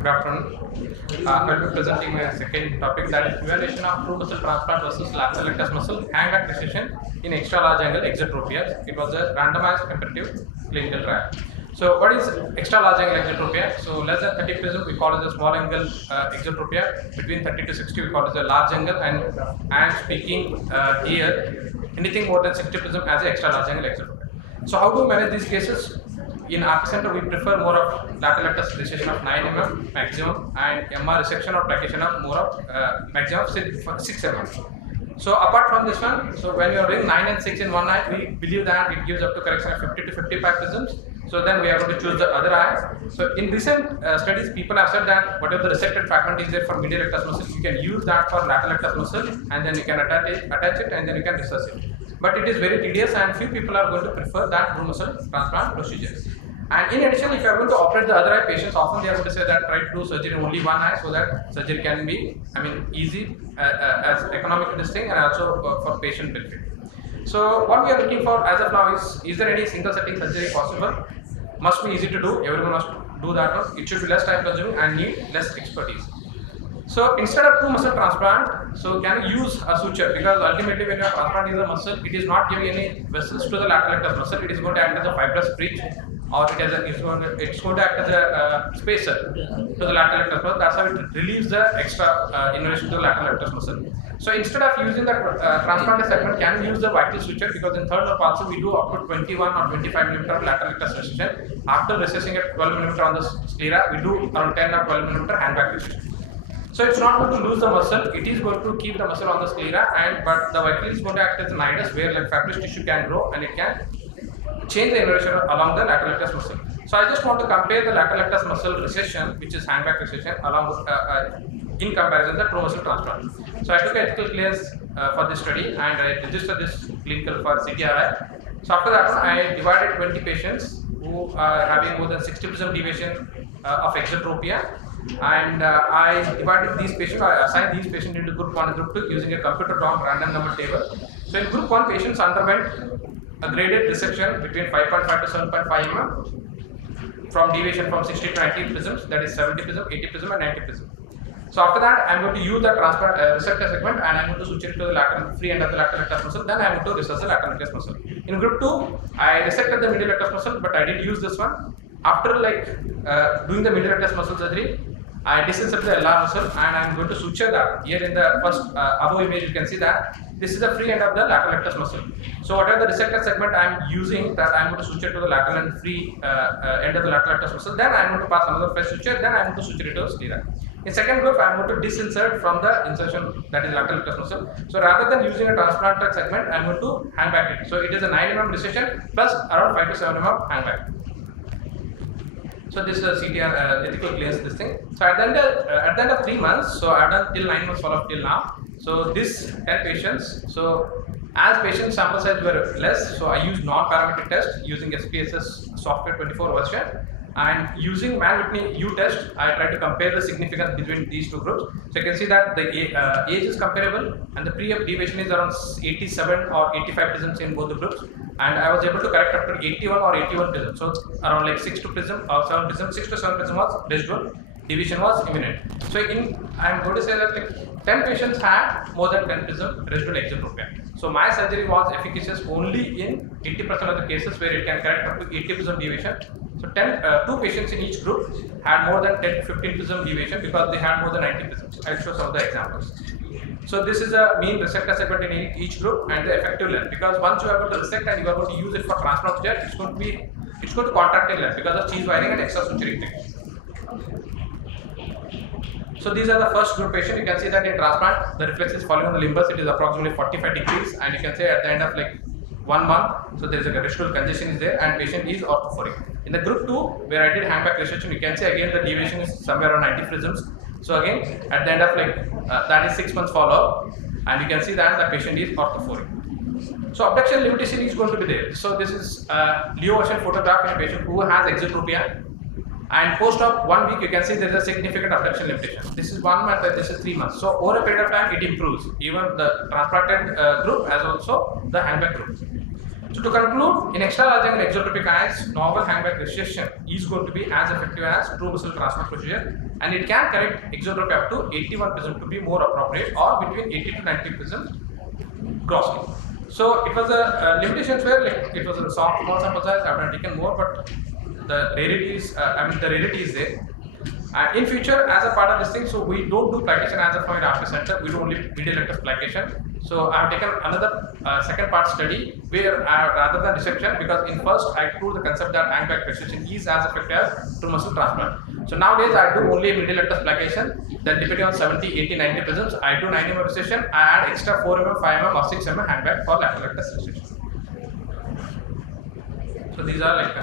Good afternoon. I will be presenting my second topic, that is evaluation of true muscle transplant versus lateral rectus muscle hang back decision in extra large angle exotropia. It was a randomized comparative clinical trial. So what is extra large angle exotropia? So less than 30 prism we call it a small angle exotropia. Between 30 to 60 we call it a large angle, and I am speaking here anything more than 60 prism as an extra large angle exotropia. So how to manage these cases? In our center, we prefer more of lateral rectus resection of 9 mm maximum, and MR resection or placation of more of maximum of 6 mm. So apart from this one, so when you are doing 9 and 6 in one eye, we believe that it gives up to correction of 50 to 55 prisms. So then we are going to choose the other eye. So in recent studies, people have said that whatever the resected fragment is there for medial rectus muscle, you can use that for lateral rectus muscle, and then you can attach it, and then you can recess it. But it is very tedious, and few people are going to prefer that true muscle transplant procedure. And in addition, if you are going to operate the other eye, patients often they are going to say that try to do surgery in only one eye, so that surgery can be, easy as economic this thing, and also for patient benefit. So what we are looking for as of now is there any single setting surgery possible? Must be easy to do. Everyone must do that one. It should be less time consuming and need less expertise. So instead of true muscle transplant, so can you use a suture? Because ultimately when you are transplanting the muscle, it is not giving any vessels to the lateral rectus muscle. It is going to act as a fibrous bridge, or it's going to act as a spacer to the lateral rectus muscle. That's how it relieves the extra innervation to the lateral rectus muscle. So instead of using the transplanted segment, can you use the vital suture? Because in third nerve also we do up to 21 or 25 mm lateral rectus resection. After recessing at 12 mm on the sclera, we do around 10 or 12 mm hang back resection. So it's not going to lose the muscle, it is going to keep the muscle on the sclera, but the vital is going to act as a nidus where like fibrous tissue can grow and it can change the innervation along the lateral rectus muscle. So I just want to compare the lateral rectus muscle recession, which is hang back recession, along in comparison to the true muscle transplant. So I took ethical clearance for this study, and I registered this clinical for CTRI. So after that, I divided 20 patients who are having more than 60% deviation of exotropia. And I divided these patients, I assigned these patients into group 1 and group 2 using a computer-drawn random number table. So in group 1, patients underwent a graded resection between 5.5 to 7.5 mm from deviation from 60 to 90 prisms, that is 70 prism, 80 prism, and 90 prism. So after that, I am going to use the transplant resector segment, and I am going to suture it to the lateral free end of the lateral rectus muscle. Then I am going to recess the lateral rectus muscle. In group 2, I resected the medial rectus muscle, but I didn't use this one. After doing the medial rectus muscle surgery, I disinserted the LR muscle, and I am going to suture that. Here in the first above image, you can see that this is the free end of the lateral rectus muscle. So whatever the resector segment I am using, that I am going to suture to the lateral and free end of the lateral rectus muscle. Then I am going to pass another fresh suture. Then I am going to suture it to the sclera. In second group, I am going to disinsert from the insertion, that is lateral rectus muscle. So rather than using a transplanted segment, I am going to hang back it. So it is a 9 mm resection plus around 5 to 7 mm hang back. So this is a CTR ethical clearance this thing. So at the end of 3 months, so I have done till 9 months follow-up till now. So this 10 patients, so as patient sample size were less, so I used non-parametric test using SPSS software 24 version, and using Mann-Whitney U test, I tried to compare the significance between these two groups. So you can see that the age is comparable, and the pre-op deviation is around 87 or 85 prisms in both the groups, and I was able to correct up to 81 or 81 prisms. So around like 6 to prism or 7 prism, 6 to 7 prism was residual, deviation was imminent. So I am going to say that like 10 patients had more than 10 prism residual exotropia. So my surgery was efficacious only in 80% of the cases where it can correct up to 80 prism deviation. So 2 patients in each group had more than 10 to 15 prism deviation because they had more than 90 prisms. I'll show some of the examples. So this is a mean resector segment in each group and the effective length, because once you are going to resect and you are going to use it for transplant suture, it's going to contract in length because of cheese wiring and extra suturing technique. So these are the first group patient. You can see that in transplant, the reflex is falling on the limbus. It is approximately 45 degrees, and you can say at the end of like 1 month, so there is a residual congestion is there, and patient is orthophoric. In the group 2, where I did hang back resection, you can see again the deviation is somewhere around 90 prisms. So again, at the end of that is 6 months follow-up, and you can see that the patient is orthophoric. So abduction limitation is going to be there. So this is Leo version photograph in a patient who has exotropia. And post-op 1 week, you can see there is a significant abduction limitation. This is 1 month and this is 3 months. So over a period of time, it improves. Even the transplanted group as also the hang back group. So to conclude, in extra large angle exotropic eyes, novel hangback recession is going to be as effective as true muscle transplant procedure, and it can correct exotropy up to 81% to be more appropriate, or between 80 to 90% grossly. So it was a limitations where like it was a soft small sample size. I would have taken more, but the rarity is the rarity is there. In future, as a part of this thing, so we don't do placation as a point RP center. We do only medial rectus placation. So I have taken another second part study where rather than dissection, because in first I proved the concept that hangback precision is as effective as true muscle transplant. So nowadays I do only medial rectus placation. Then depending on 70, 80, 90%, I do 90 mm precision. I add extra 4 mm, 5 mm, or 6 mm hangback for lateral rectus precision. So these are like